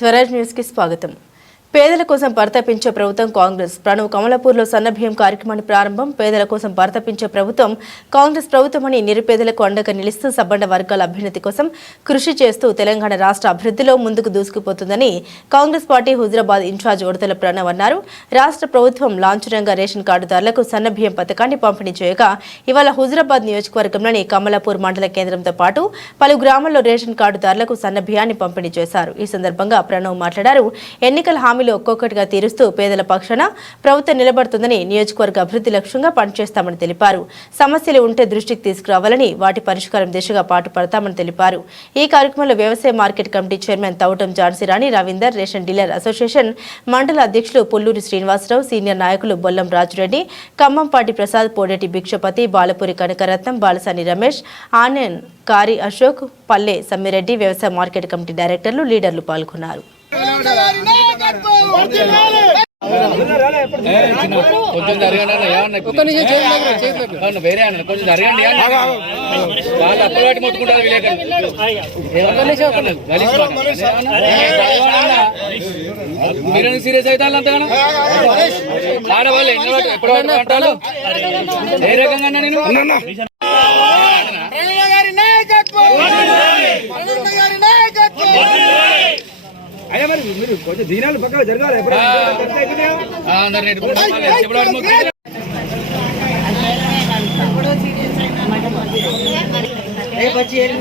Свережнівський спадатим. పేదల కోసం పరితపించే ప్రభుత్వం కాంగ్రెస్. ప్రణవ్ కమలాపూర్లో సన్నభ్యం కార్యక్రమాన్ని ప్రారంభం పేదల కోసం పరితపించే ప్రభుత్వం కాంగ్రెస్ ప్రభుత్వం అని నిరుపేదలకు అండగా నిలుస్తూ సబ్బండ వర్గాల అభ్యున్నతి కోసం కృషి చేస్తూ తెలంగాణ రాష్ట్ర అభివృద్ధిలో ముందుకు దూసుకుపోతుందని Congress party Huzurabad in charge Udatala Pranav అన్నారు. రాష్ట్ర ప్రభుత్వం లాంఛనంగా రేషన్ కార్డుదారులకు సన్నభీయం పథకాన్ని పంపిణీ చేయగా ఇవాళ హుజరాబాద్ నియోజకవర్గంలోని కమలాపూర్ మండల కేంద్రంతో పాటు పలు గ్రామాల్లో రేషన్ కార్డుదారులకు సన్నభియాన్ని పంపిణీ చేశారు. ఈ సందర్భంగా ప్రణవ్ మాట్లాడారు. ఎన్నికల హామీ హామీలు ఒక్కొక్కటిగా తీరుస్తూ పేదల పక్షాన ప్రభుత్వం నిలబడుతుందని నియోజకవర్గ అభివృద్ధి లక్ష్యంగా పనిచేస్తామని తెలిపారు. సమస్యలు ఉంటే దృష్టికి తీసుకురావాలని వాటి పరిష్కారం దిశగా పాటుపడతామని తెలిపారు. ఈ కార్యక్రమంలో వ్యవసాయ market committee chairman Thoutam Jhansi Rani Ravinder ration dealer association మండల అధ్యక్షులు పుల్లూరి శ్రీనివాసరావు సీనియర్ నాయకులు బొల్లం రాజురెడ్డి ఖమ్మంపాటి ప్రసాద్ పోడేటి భిక్షపతి బాలపూరి కనకరత్నం బాలసాని రమేష్ ఆనంద్ కారి అశోక్ పల్లె సమ్మిరెడ్డి వ్యవసాయ మార్కెట్ కమిటీ డైరెక్టర్లు లీడర్లు పాల్గొన్నారు. కొంచెం జరగండి ఏమన్నా వేరే అన్న కొంచెం జరగండి. వాళ్ళు అప్పటి మొత్తుకుంటారు మీరు సీరియస్ అయితే అంతగానో? ఆడవాళ్ళు ఎప్పుడు అంటారు? ఏ రకంగా నేను? మీరు కొంచెం దీనాలు పక్కన జరగాలి ఎప్పుడు ఆ, అందరు నెట్టుకుంటారు. ఎప్పుడు వాటి మొత్తుకుంటారు. రేపు వచ్చి ఏం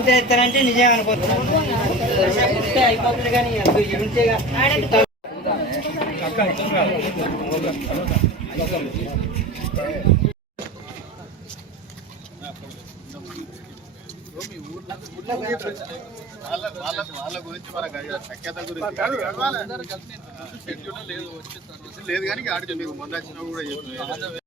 నిజం అనుకుంటున్నాను అయిపోతుంది కానీ ఉంటేగా లేదు కానీ ఆడికి మీకు మొన్న వచ్చినా కూడా.